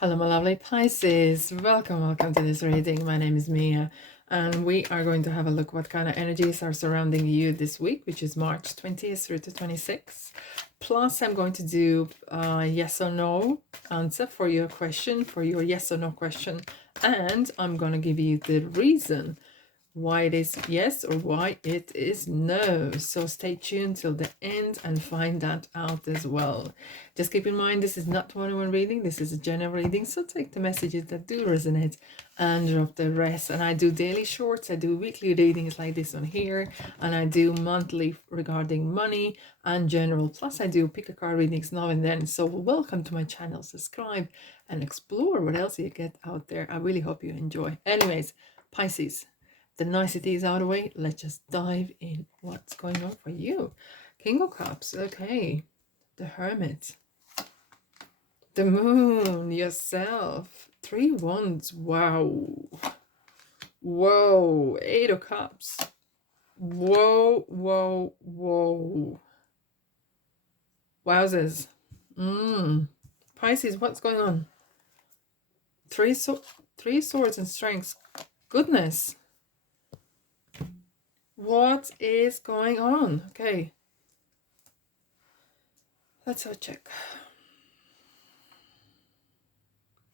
Hello, my lovely Pisces. Welcome to this reading. My name is Mia, and we are going to have a look what kind of energies are surrounding you this week, which is March 20th through to 26th. Plus, I'm going to do a yes or no answer for your question, for your yes or no question, and I'm going to give you the reason why it is yes or why it is no. So stay tuned till the end and find that out as well. Just keep in mind, this is not one-on-one reading, this is a general reading, so take the messages that do resonate and drop the rest. And I do daily shorts, I do weekly readings like this one here, and I do monthly regarding money and general, plus I do pick a card readings now and then. So welcome to my channel, subscribe and explore what else you get out there. I really hope you enjoy. Anyways, Pisces, the niceties out of the way, let's just dive in. What's going on for you? King of Cups, okay. The Hermit. The Moon, yourself. 3 Wands, wow. Whoa, 8 of Cups. Whoa, whoa, whoa. Wowzers. Pisces, what's going on? Three swords and strengths. Goodness. What is going on? Okay. Let's have a check.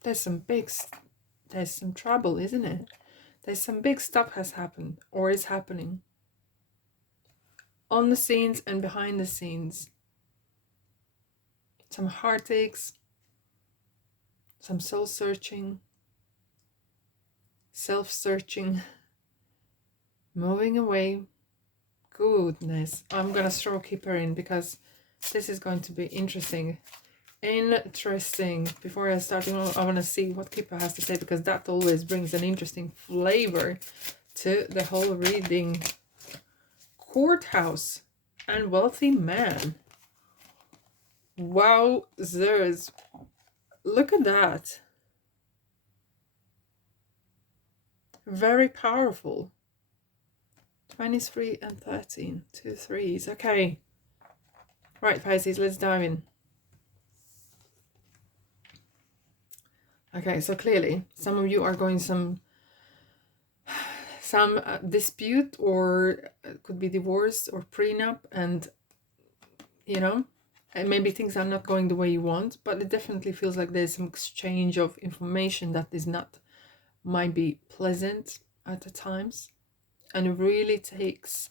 There's some trouble, isn't it? There's some big stuff has happened or is happening. On the scenes and behind the scenes. Some heartaches. Some soul searching. Self-searching. Moving away. Goodness. I'm gonna throw Keeper in because this is going to be interesting. Before I start, I want to see what Keeper has to say, because that always brings an interesting flavor to the whole reading. Courthouse and wealthy man. Wowzers. Look at that. Very powerful. 23 and 13. 2 threes. Okay. Right, Pisces, let's dive in. Okay, so clearly some of you are going some dispute, or it could be divorce or prenup, and and maybe things are not going the way you want, but it definitely feels like there's some exchange of information that is not, might be pleasant at the times. And it really takes,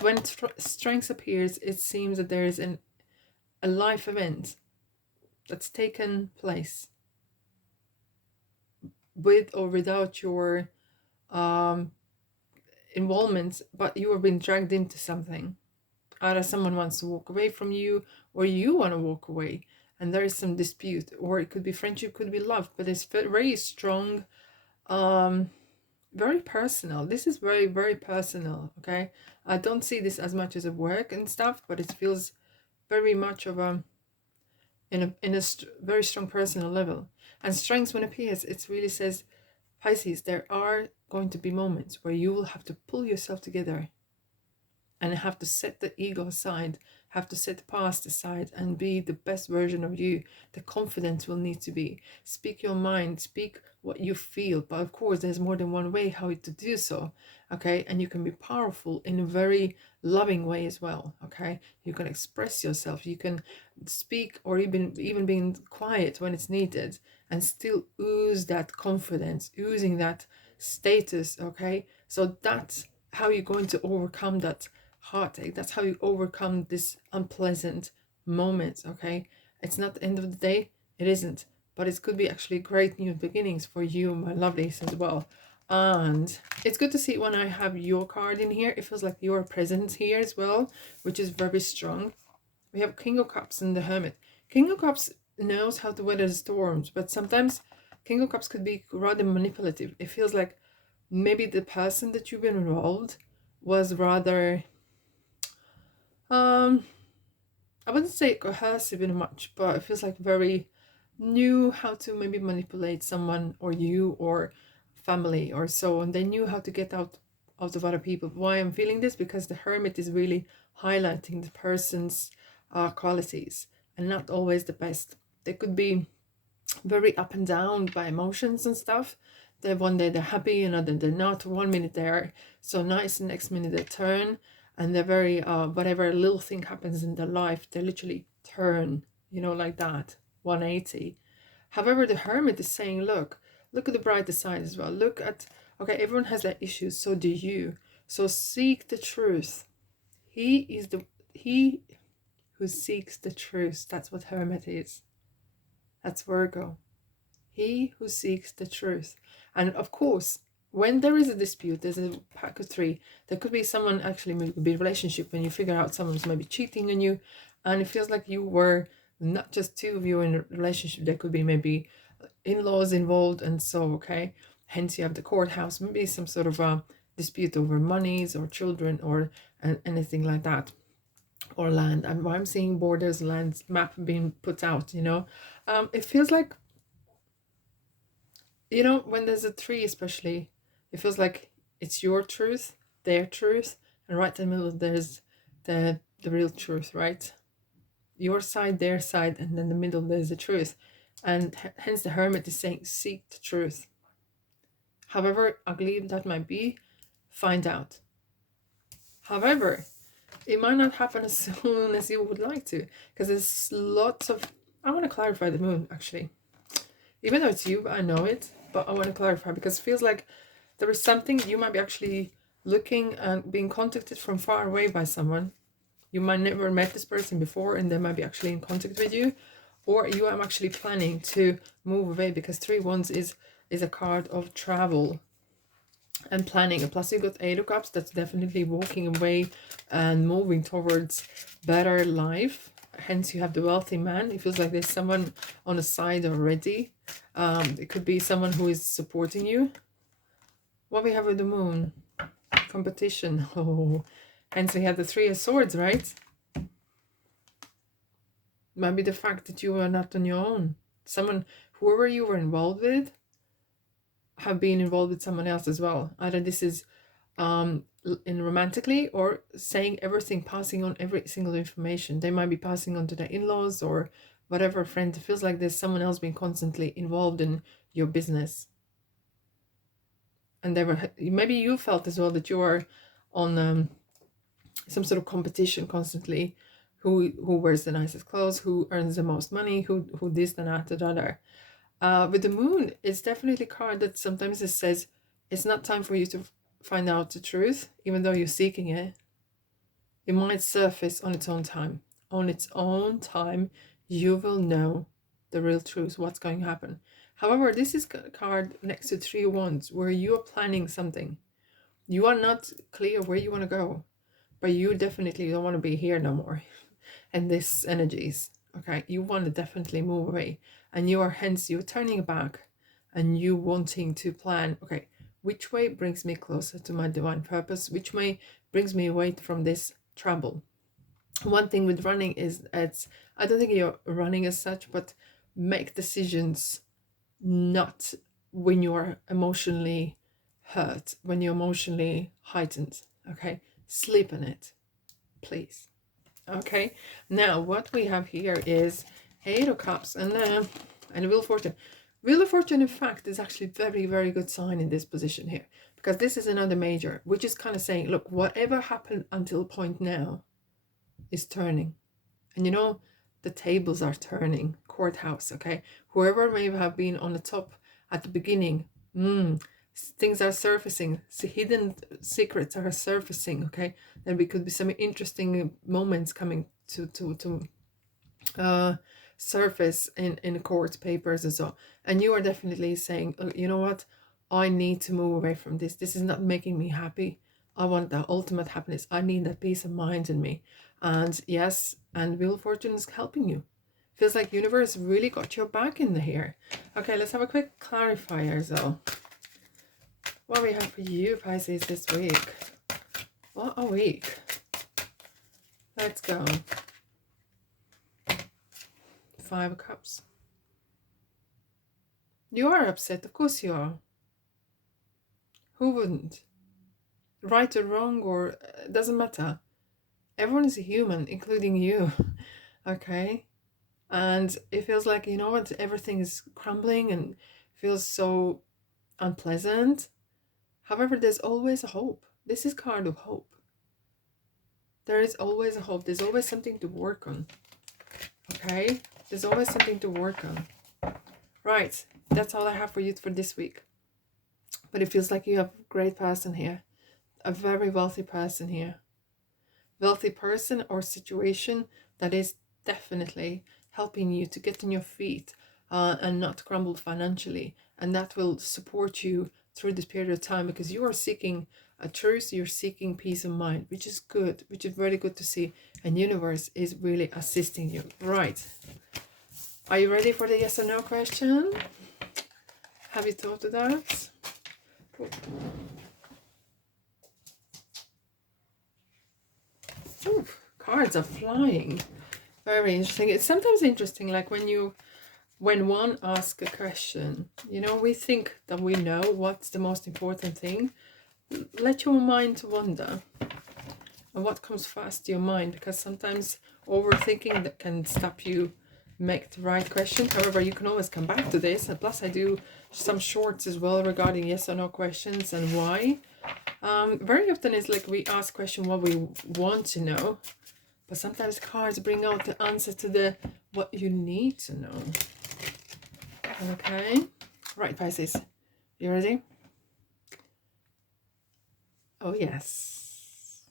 when strength appears, it seems that there is a life event that's taken place with or without your involvement, but you have been dragged into something. Either someone wants to walk away from you, or you want to walk away, and there is some dispute, or it could be friendship, could be love, but it's very strong, very personal. This is very, very personal. Okay, I don't see this as much as a work and stuff, but it feels very much of a very strong personal level. And strength, when it appears, it really says, Pisces, there are going to be moments where you will have to pull yourself together and have to set the ego aside, have to set the past aside and be the best version of you. The confidence will need to be. Speak your mind, speak what you feel. But of course, there's more than one way how to do so. Okay, and you can be powerful in a very loving way as well. Okay, you can express yourself, you can speak, or even being quiet when it's needed, and still ooze that confidence, oozing that status. Okay, so that's how you're going to overcome that heartache. That's how you overcome this unpleasant moment. Okay, it's not the end of the day, it isn't, but it could be actually great new beginnings for you, my lovelies, as well. And it's good to see when I have your card in here, it feels like your presence here as well, which is very strong. We have King of Cups and the Hermit. King of Cups knows how to weather the storms, but sometimes King of Cups could be rather manipulative. It feels like maybe the person that you've been involved was rather I wouldn't say coercive in much, but it feels like very knew how to maybe manipulate someone or you or family or so, and they knew how to get out of other people. Why I'm feeling this? Because the Hermit is really highlighting the person's qualities and not always the best. They could be very up and down by emotions and stuff. They one day they're happy, another they're not. 1 minute they're so nice, the next minute they turn, and they're very whatever little thing happens in their life, they literally turn, you know, like that, 180. However, the Hermit is saying, look at the brighter side as well. Look at, okay, everyone has their issues, so do you. So seek the truth. He who seeks the truth. That's what Hermit is. That's Virgo. He who seeks the truth. And of course, when there is a dispute, there's a pack of three. There could be someone, actually, maybe it could be a relationship when you figure out someone's maybe cheating on you, and it feels like you were not just two of you in a relationship. There could be maybe in-laws involved, and so okay, hence you have the courthouse, maybe some sort of a dispute over monies or children or anything like that, or land. And I'm seeing borders, lands map being put out, you know. It feels like, you know, when there's a tree especially, it feels like it's your truth, their truth, and right in the middle there's the real truth, right? Your side, their side, and then the middle there's the truth. And hence the Hermit is saying, seek the truth. However ugly that might be, find out. However, it might not happen as soon as you would like to, because there's lots of, I want to clarify the moon, actually. Even though it's you, I know it, but I want to clarify, because it feels like there is something, you might be actually looking and being contacted from far away by someone. You might never met this person before, and they might be actually in contact with you, or you are actually planning to move away, because 3 Wands is a card of travel and planning. And plus you got 8 of Cups, that's definitely walking away and moving towards better life. Hence you have the wealthy man. It feels like there's someone on the side already. It could be someone who is supporting you. What we have with the moon? Competition. Oh, hence we have the 3 of Swords, right? Maybe the fact that you are not on your own. Someone, whoever you were involved with, have been involved with someone else as well. Either this is in romantically, or saying everything, passing on every single information. They might be passing on to their in-laws or whatever friend. It feels like there's someone else being constantly involved in your business. And they were, maybe you felt as well that you are on some sort of competition constantly. Who wears the nicest clothes, who earns the most money, who this, the that, the other. With the moon, it's definitely a card that sometimes it says it's not time for you to find out the truth, even though you're seeking it. It might surface on its own time. On its own time, you will know the real truth, what's going to happen. However, this is a card next to 3 Wands, where you are planning something. You are not clear where you want to go, but you definitely don't want to be here no more. And this energies, okay, you want to definitely move away, and you are, hence you're turning back and you wanting to plan, okay, which way brings me closer to my divine purpose, which way brings me away from this trouble. One thing with running is, it's, I don't think you're running as such, but make decisions not when you're emotionally hurt, when you're emotionally heightened, okay, sleep in it, please. Okay, now what we have here is 8 of Cups and Wheel of Fortune. Wheel of Fortune, in fact, is actually very, very good sign in this position here, because this is another major, which is kind of saying, look, whatever happened until point now is turning. And you know, the tables are turning. Courthouse, okay? Whoever may have been on the top at the beginning, things are surfacing, hidden secrets are surfacing, okay? Then we could be some interesting moments coming to surface in court papers and so. And you are definitely saying, oh, you know what, I need to move away from this. This is not making me happy. I want the ultimate happiness. I need that peace of mind in me. And yes, and Wheel of Fortune is helping you. Feels like universe really got your back in here. Okay, let's have a quick clarifier though. What we have for you, Pisces, this week? What a week. Let's go. 5 of Cups. You are upset, of course you are. Who wouldn't? Right or wrong, or doesn't matter. Everyone is a human, including you. Okay? And it feels like, you know what, everything is crumbling and feels so unpleasant. However, there's always a hope. This is card of hope. There is always a hope. There's always something to work on. Okay? There's always something to work on. Right. That's all I have for you for this week. But it feels like you have a great person here. A very wealthy person here. Wealthy person or situation that is definitely helping you to get on your feet and not crumble financially. And that will support you through this period of time, because you are seeking a truth, you're seeking peace of mind, which is good, which is very good to see. And universe is really assisting you. Right. Are you ready for the yes or no question? Have you thought of that? Cool. Ooh, cards are flying. Very interesting. It's sometimes interesting, like when one asks a question, you know, we think that we know what's the most important thing. Let your mind wander. And what comes fast to your mind, because sometimes overthinking that can stop you make the right question. However, you can always come back to this. And plus I do some shorts as well regarding yes or no questions and why. Very often it's like we ask question what we want to know, but sometimes cards bring out the answer to the what you need to know. Okay, right, Pisces, you ready? Oh yes,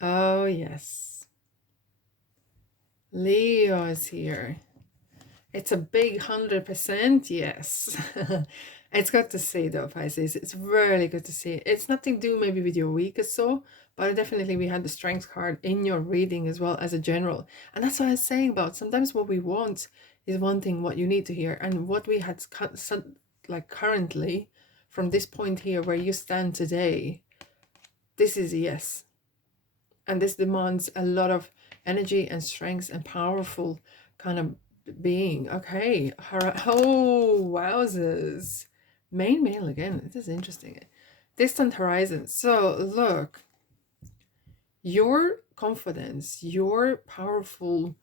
oh yes, Leo is here. It's a big 100% yes. It's good to see though, Pisces. It's really good to see. It's nothing to do maybe with your week or so, but definitely we had the strength card in your reading as well as a general. And that's what I was saying about sometimes what we want is one thing, what you need to hear. And what we had like currently from this point here where you stand today, this is a yes. And this demands a lot of energy and strength and powerful kind of being. Okay. Oh, wowzers. Main male again. This is interesting. Distant horizon. So look, your confidence, your powerful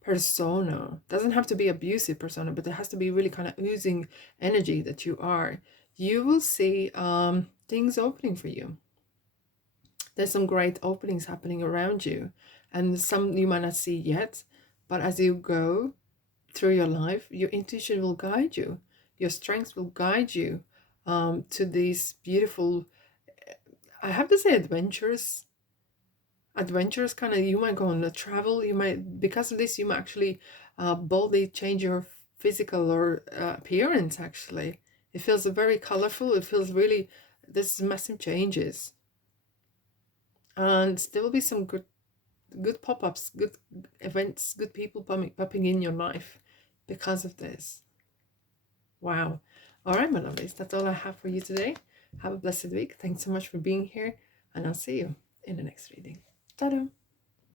persona doesn't have to be abusive persona, but it has to be really kind of oozing energy that you are. You will see things opening for you. There's some great openings happening around you, and some you might not see yet, but as you go through your life, your intuition will guide you, your strength will guide you to these beautiful, I have to say, adventures kind of. You might go on a travel, you might, because of this, you might actually boldly change your physical or appearance. Actually, it feels very colorful. It feels really, there's massive changes, and there will be some good pop-ups, good events, good people popping in your life because of this. Wow. All right, my lovelies, that's all I have for you today. Have a blessed week. Thanks so much for being here, and I'll see you in the next reading. Ta-da.